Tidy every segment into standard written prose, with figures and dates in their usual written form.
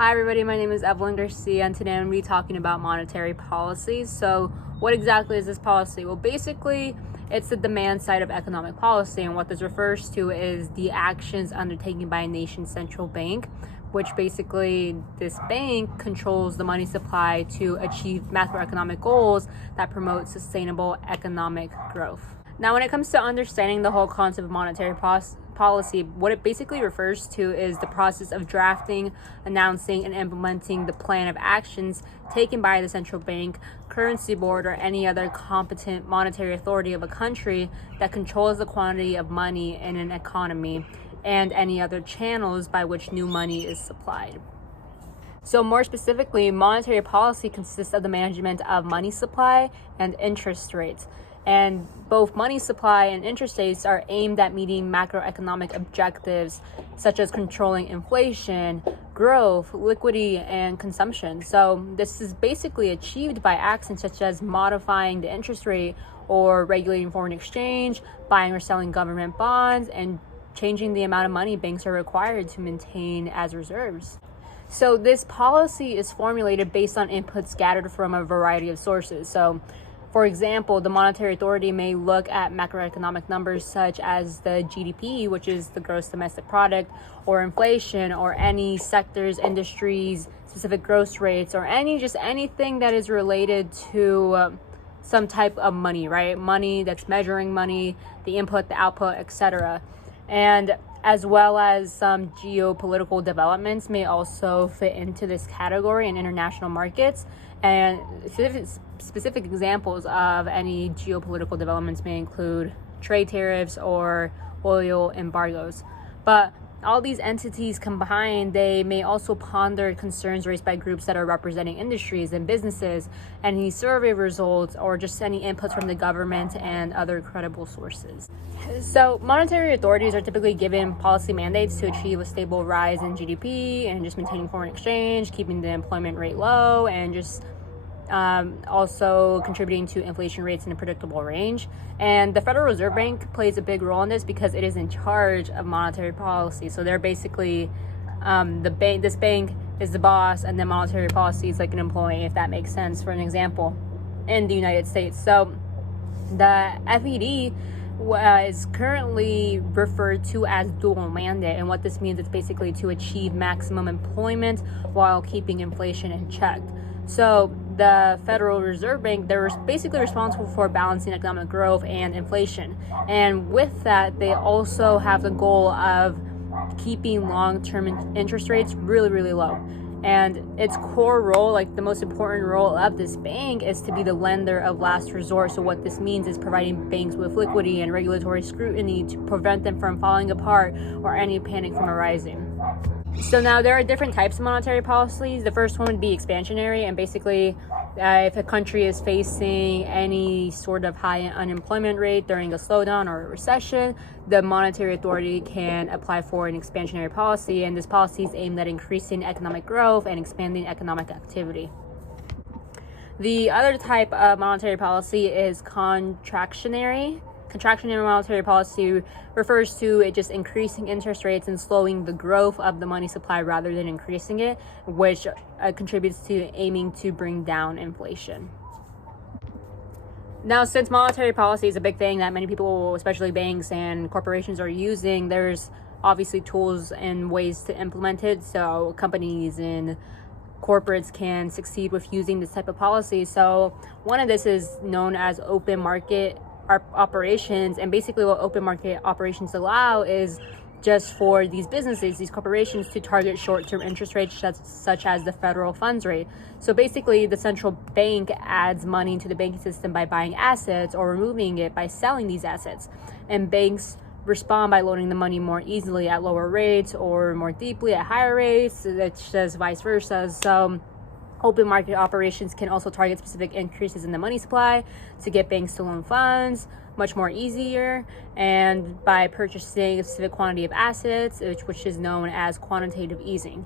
Hi everybody, my name is Evelyn Garcia and today I'm going to be talking about monetary policy. So what exactly is this policy? Well, basically it's the demand side of economic policy, and what this refers to is the actions undertaken by a nation's central bank, which basically this bank controls the money supply to achieve macroeconomic goals that promote sustainable economic growth. Now, when it comes to understanding the whole concept of monetary policy, what it basically refers to is the process of drafting, announcing, and implementing the plan of actions taken by the central bank, currency board, or any other competent monetary authority of a country that controls the quantity of money in an economy and any other channels by which new money is supplied. So more specifically, monetary policy consists of the management of money supply and interest rates. And both money supply and interest rates are aimed at meeting macroeconomic objectives such as controlling inflation, growth, liquidity, and consumption. So this is basically achieved by actions such as modifying the interest rate or regulating foreign exchange, buying or selling government bonds, and changing the amount of money banks are required to maintain as reserves. So this policy is formulated based on inputs gathered from a variety of sources. So for example, the monetary authority may look at macroeconomic numbers such as the GDP, which is the gross domestic product, or inflation, or any sectors, industries, specific growth rates, or anything that is related to some type of money, right? Money that's measuring money, the input, the output, etc. And as well as some geopolitical developments may also fit into this category in international markets. And specific examples of any geopolitical developments may include trade tariffs or oil embargoes. But all these entities combined, they may also ponder concerns raised by groups that are representing industries and businesses, any survey results, or just any inputs from the government and other credible sources. So monetary authorities are typically given policy mandates to achieve a stable rise in GDP and just maintaining foreign exchange, keeping the employment rate low, and just also contributing to inflation rates in a predictable range. And the Federal Reserve Bank plays a big role in this because it is in charge of monetary policy. So they're basically this bank is the boss, and then monetary policy is like an employee, if that makes sense, for an example, in the United States. So the FED is currently referred to as dual mandate, and what this means is basically to achieve maximum employment while keeping inflation in check. So the Federal Reserve Bank, they're basically responsible for balancing economic growth and inflation. And with that, they also have the goal of keeping long-term interest rates really, really low. And its core role, like the most important role of this bank, is to be the lender of last resort. So what this means is providing banks with liquidity and regulatory scrutiny to prevent them from falling apart or any panic from arising. So now there are different types of monetary policies. The first one would be expansionary, and basically if a country is facing any sort of high unemployment rate during a slowdown or a recession, the monetary authority can apply for an expansionary policy, and this policy is aimed at increasing economic growth and expanding economic activity. The other type of monetary policy is contractionary. Contractionary monetary policy refers to it just increasing interest rates and slowing the growth of the money supply rather than increasing it, which contributes to aiming to bring down inflation. Now, since monetary policy is a big thing that many people, especially banks and corporations, are using, there's obviously tools and ways to implement it. So companies and corporates can succeed with using this type of policy. So one of this is known as open market operations, and basically what open market operations allow is just for these businesses, these corporations, to target short-term interest rates such as the federal funds rate. So basically the central bank adds money into the banking system by buying assets or removing it by selling these assets, and banks respond by loaning the money more easily at lower rates or more deeply at higher rates. It's just vice versa. So open market operations can also target specific increases in the money supply to get banks to loan funds much more easier, and by purchasing a specific quantity of assets, which is known as quantitative easing.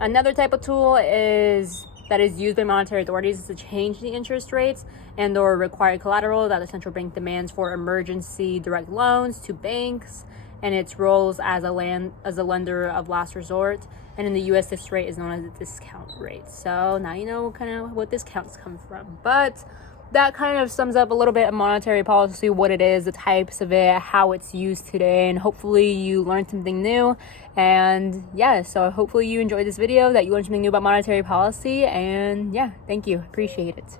Another type of tool that is used by monetary authorities is to change the interest rates and or required collateral that the central bank demands for emergency direct loans to banks and its roles as a lender of last resort. And in the US, this rate is known as a discount rate. So now you know kind of what discounts come from. But that kind of sums up a little bit of monetary policy, what it is, the types of it, how it's used today, and hopefully you learned something new. And yeah, so hopefully you enjoyed this video, that you learned something new about monetary policy. And yeah, thank you. Appreciate it.